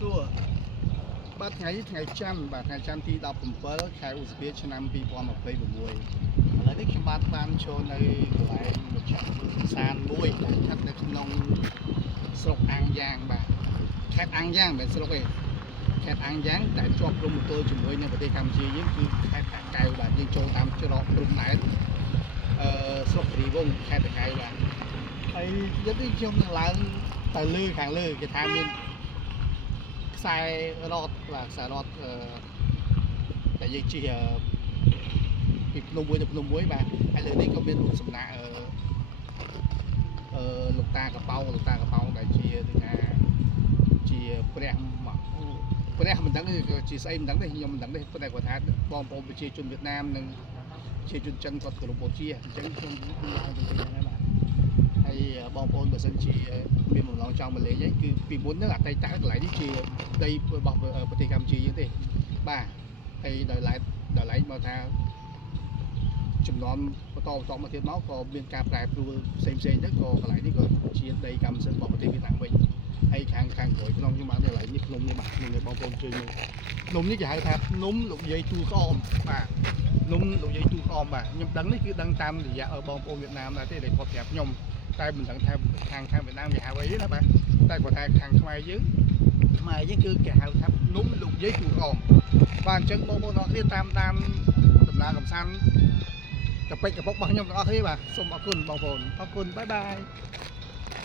សួរបាទថ្ងៃច័ន្ទបាទថ្ងៃច័ន្ទទី17ខែឧសភាឆ្នាំ2026ឥឡូវនេះខ្ញុំបានចូលនៅកន្លែងមជ្ឈមណ្ឌលកម្សាន្តមួយដែលស្ថិតនៅក្នុងស្រុកអាំងយ៉ាងបាទខេត្តអាំងយ៉ាងមិនមែនស្រុកទេខេត្តអាំងយ៉ាងដែលជាប់ព្រំប្រទល់ជាមួយនៅប្រទេសកម្ពុជាយើងគឺខេត្តតាកែវបាទយើងចូលតាមច្រកព្រំដែនស្រុកគិរីវង្សខេត្តតាកែវបាទហើយយើងនេះខ្ញុំនឹងឡើងទៅលើខាងលើគេថាមានខ្សែរ៉តបាទខ្សែរ៉តដែលយើងជិះពីភ្នំមួយទៅភ្នំមួយបាទហើយលើនេះក៏មានរូបសំណាកលោកតាកប៉ោងដែលជាថាជាព្រះមិនដឹងជាស្អីមិនដឹងទេខ្ញុំមិនដឹងទេប៉ុន្តែគាត់ថាបងប្អូនប្រជាជនវៀតណាមនិងប្រជាជនចិនគាត់គោរពបូជាអញ្ចឹងខ្ញុំឡើងទៅទីហ្នឹងបាទហើយបងប្អូនបើសិនជាមានបំណងចង់មកលេងហ្នឹងគឺពីមុនហ្នឹងអតីតកន្លែងនេះជាដីរបស់ប្រទេសកម្ពុជាយើងទេបាទហើយដោយឡែកមកថាចំនួនបន្តមកទៀតមកក៏មានការប្រែប្រួលផ្សេងទៅក៏កន្លែងនេះក៏ជាដីកម្មសិទ្ធិរបស់ប្រទេសវៀតណាមវិញហើយខាងក្រោយក្នុងខ្ញុំបានកន្លែងនេះភ្នំនេះបាទខ្ញុំបងប្អូនជួយមើលភ្នំនេះគេហៅថាភ្នំលោកយាយទូក្អមបាទភ្នំលោកយាយទូក្អមបាទខ្ញុំដឹងនេះគឺដឹងតាមរយៈបងប្អូនវៀតណាមដែរទេដែលគាត់ប្រាប់ខ្ញុំតែមិនដឹងថាខាងវៀតណាមគេហៅអីទេណាបាទតែគាត់ថាខាងខ្មែរយើងគឺគេហៅថាភ្នំលោកយាយទូក្អមបាទអញ្ចឹងបងប្អូនអរគ្នាតាមដំណើរកំសាន្តកប៉ិចកប៉ុករបស់ខ្ញុំទាំងអស់គ្នាបាទសូមអរគុណបងប្អូនអរគុណបាយបាយ